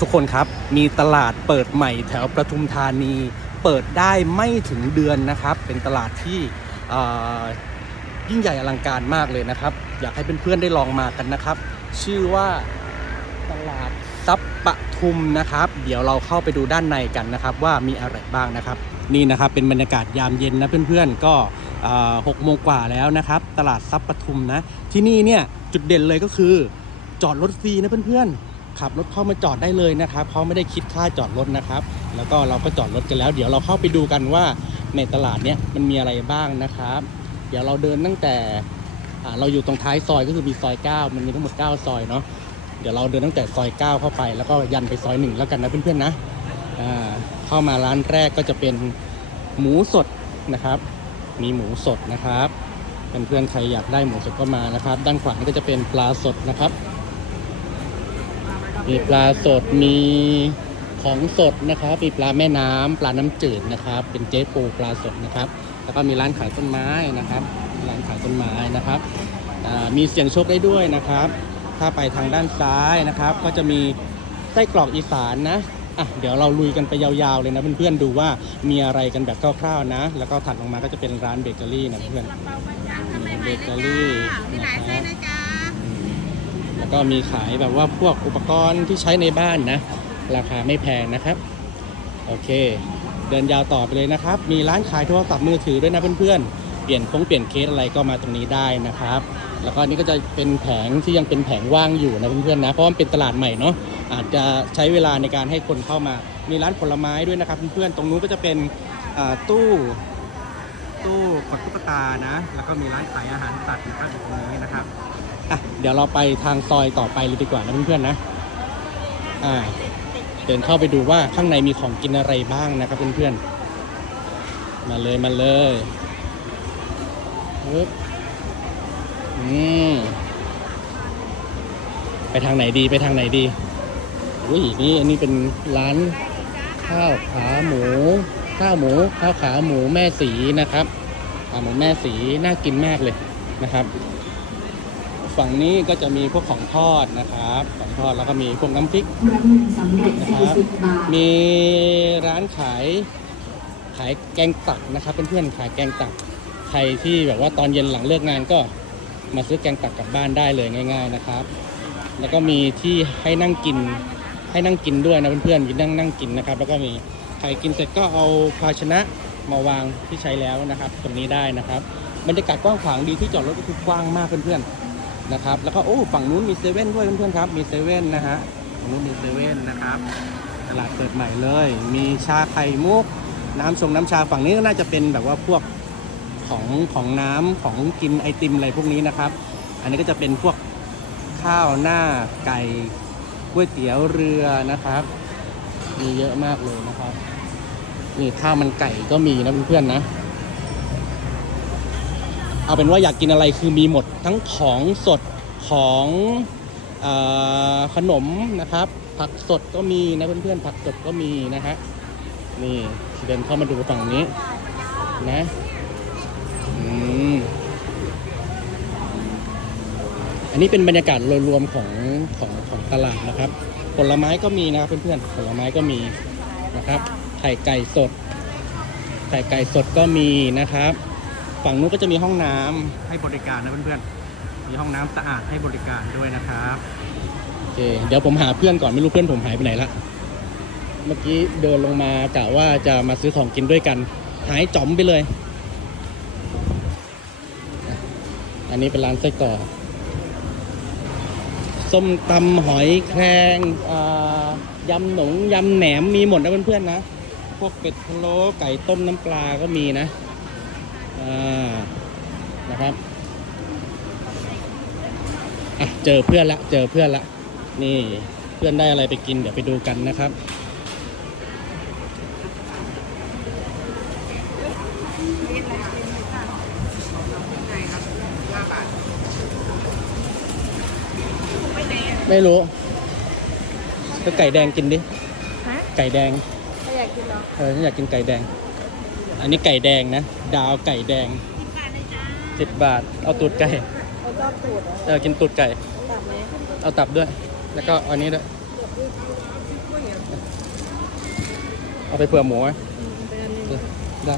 ทุกคนครับมีตลาดเปิดใหม่แถวประทุมธานี เปิดได้ไม่ถึงเดือนนะครับ เป็นตลาดที่ยิ่งใหญ่อลังการมากเลยนะครับ อยากให้เพื่อนๆได้ลองมากันนะครับ ชื่อว่าตลาดซับปะทุมนะครับ เดี๋ยวเราเข้าไปดูด้านในกันนะครับ ว่ามีอะไรบ้างนะครับ นี่นะครับเป็นบรรยากาศยามเย็นนะเพื่อนๆก็หกโมงกว่าแล้วนะครับ ตลาดซับปะทุมนะที่นี่เนี่ยจุดเด่นเลยก็คือจอดรถฟรีนะเพื่อนๆ ขับรถเข้ามาจอดได้เลยนะครับเขาไม่ได้คิดค่าจอดรถนะครับ แล้วก็เราก็จอดรถกันแล้ว เดี๋ยวเราเข้าไปดูกันว่าในตลาดเนี้ยมันมีอะไรบ้างนะครับ เดี๋ยวเราเดินตั้งแต่เราอยู่ตรงท้ายซอยก็คือมีซอย 9 มันมีทั้งหมด 9 ซอยเนาะเดี๋ยวเราเดินตั้งแต่ซอย 9 เข้าไป แล้วก็ยันไปซอยหนึ่งแล้วกันนะเพื่อนๆนะเข้ามาร้านแรกก็จะเป็นหมูสดนะครับ มีหมูสดนะครับเพื่อนๆใครอยากได้หมูสดก็มานะครับ ด้านขวาก็จะเป็นปลาสดนะครับ มีปลาสดมีของสดนะครับมีปลาแม่น้ำปลาน้ำจืดนะครับ เป็นเจ๊ปูปลาสดนะครับ แล้วก็มีร้านขายต้นไม้นะครับ ร้านขายต้นไม้นะครับอ่ามีเสียงโชคได้ด้วยนะครับ ถ้าไปทางด้านซ้ายนะครับ ก็จะมีไส้กรอกอีสานนะอะเดี๋ยวเราลุยกันไปยาวๆเลยนะเพื่อนๆดูว่ามีอะไรกันแบบคร่าวๆนะ แล้วก็ถัดลงมาก็จะเป็นร้านเบเกอรี่นะเพื่อนเบเกอรี่มีหลายไส้นะจ๊ะ แล้วก็มีขายแบบว่าพวกอุปกรณ์ที่ใช้ในบ้านนะ ราคาไม่แพงนะครับ โอเค เดินยาวต่อไปเลยนะครับ มีร้านขายโทรศัพท์มือถือด้วยนะเพื่อนๆ เปลี่ยนคงเปลี่ยนเคสอะไรก็มาตรงนี้ได้นะครับ แล้วก็นี้ก็จะเป็นแผงที่ยังเป็นแผงว่างอยู่นะเพื่อนๆนะ เพราะมันเป็นตลาดใหม่เนาะ อาจจะใช้เวลาในการให้คนเข้ามา มีร้านผลไม้ด้วยนะครับเพื่อนๆ ตรงนู้นก็จะเป็นตู้ตู้กดตุ๊กตานะ แล้วก็มีร้านขายอาหารสัตว์นะครับอยู่ตรงนี้นะครับ อะเดี๋ยวเราไปทางซอยต่อไปเลยดีกว่านะเพื่อนๆนะอ่าเดินเข้าไปดูว่าข้างในมีของกินอะไรบ้างนะครับเพื่อนๆมาเลยมาเลยปึ๊บอืมไปทางไหนดีไปทางไหนดีอุ้ยนี่อันนี้เป็นร้านข้าวขาหมู ข้าวหมู ข้าวขาหมูแม่สีนะครับขาหมูแม่สีน่ากินมากเลยนะครับ ฝั่งนี้ก็จะมีพวกของทอดนะครับของทอดแล้วก็มีพวกน้ำพริกนะครับมีร้านขายขายแกงตักนะครับเพื่อนๆขายแกงตักใครที่แบบว่าตอนเย็นหลังเลิกงานก็มาซื้อแกงตักกลับบ้านได้เลยง่าย ๆนะครับ แล้วก็มีที่ให้นั่งกินให้นั่งกินด้วยนะเพื่อนๆมีนั่งนั่งกินนะครับ แล้วก็มีใครกินเสร็จก็เอาภาชนะมาวางที่ใช้แล้วนะครับ ตรงนี้ได้นะครับบรรยากาศกว้างขวางดีที่จอดรถก็คือกว้างมากเพื่อนๆ นะครับ แล้วก็โอ้ฝั่งนู้นมีเซเว่นด้วยเพื่อนๆครับ มีเซเว่นนะฮะฝั่งนู้นมีเซเว่นนะครับ ตลาดเปิดใหม่เลย มีชาไข่มุก น้ำชงน้ำชาฝั่งนี้ก็น่าจะเป็นแบบว่าพวกของของน้ำของกินไอติมอะไรพวกนี้นะครับ อันนี้ก็จะเป็นพวกข้าวหน้าไก่ก๋วยเตี๋ยวเรือนะครับ มีเยอะมากเลยนะครับนี่ข้าวมันไก่ก็มีนะเพื่อนๆนะ เอาเป็นว่าอยากกินอะไรคือมีหมดทั้งของสดของอขนมนะครับ ผักสดก็มีนะเพื่อนๆผักสดก็มีนะฮะนี่เดินเข้ามาดูฝั่งนี้นะอืมอันนี้เป็นบรรยากาศรวมของของของตลาดนะครับ ผลไม้ก็มีนะครับเพื่อนๆผลไม้ก็มีนะครับไข่ไก่สดไข่ไก่สดก็มีนะครับ ฝั่งนู้นก็จะมีห้องน้ำให้บริการนะเพื่อนๆ มีห้องน้ำสะอาดให้บริการด้วยนะครับ โอเคเดี๋ยวผมหาเพื่อนก่อนไม่รู้เพื่อนผมหายไปไหนละเมื่อกี้เดินลงมากะว่าจะมาซื้อของกินด้วยกัน หายจ๋อมไปเลย อันนี้เป็นร้านไส้กรอกส้มตำหอยแครงอ่ายำหนงยำแหนมมีหมดนะเพื่อนๆนะ พวกเป็ดพะโล้ไก่ต้มน้ำปลาก็มีนะอ่า นะครับอะเจอเพื่อนละเจอเพื่อนละ นี่เพื่อนได้อะไรไปกินเดี๋ยวไปดูกันนะครับไม่รู้ก็ไก่แดงกินดิฮะไก่แดงถ้าอยากกินเหรอเออฉันอยากกินไก่แดง อันนี้ไก่แดงนะ ดาวไก่แดงสิบบาทเลยจ้าสิบบาท เอาตูดไก่เขาชอบตูดเหรอเออกินตูดไก่ ตับไหมเอาตับด้วย แล้วก็เอาอันนี้ด้วย เอาไปเผื่อหมูไหมเป็นอันหนึงได้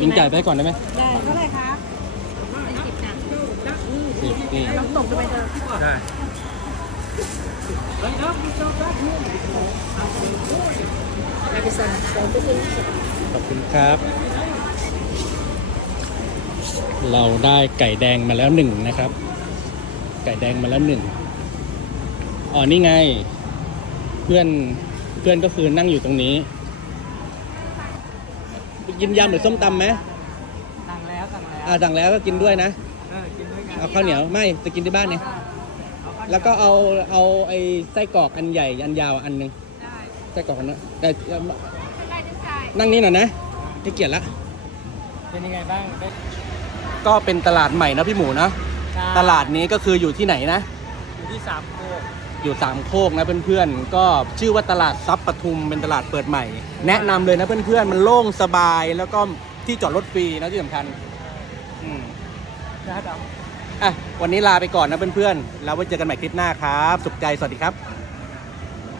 ยิงจ่ายไปก่อนได้ไหมได้เท่าไหร่ครับสิบนะสิบนี่น้ำตกจะไปเจอได้ ไปสั่งสองไปซื้อขอบคุณครับ เราได้ไก่แดงมาแล้วหนึ่งนะครับ ไก่แดงมาแล้วหนึ่งอ๋อนี่ไง เพื่อนเพื่อนก็คือนั่งอยู่ตรงนี้กินยำหรือส้มตำไหมสั่งแล้วสั่งแล้วอ่าสั่งแล้วก็กินด้วยนะเออกินด้วยกันเอาข้าวเหนียวไม่จะกินที่บ้านเนี่ยแล้วก็เอาเอาไอ้ไส้กรอกอันใหญ่อันยาวอันหนึง ไส้กรอกอันนั้นแต่นั่งนี่หน่อยนะให้เกียรติละเป็นยังไงบ้างได้ก็เป็นตลาดใหม่นะพี่หมูนะตลาดนี้ก็คืออยู่ที่ไหนนะ อยู่ที่สามโคกอยู่สามโคกนะเพื่อนๆก็ชื่อว่าตลาดซับปทุมเป็นตลาดเปิดใหม่ แนะนำเลยนะเพื่อนๆมันโล่งสบายแล้วก็ที่จอดรถฟรีนะที่สำคัญอืมนะครับอะวันนี้ลาไปก่อนนะเพื่อนๆแล้วไว้เจอกันใหม่คลิปหน้าครับ สุขใจสวัสดีครับ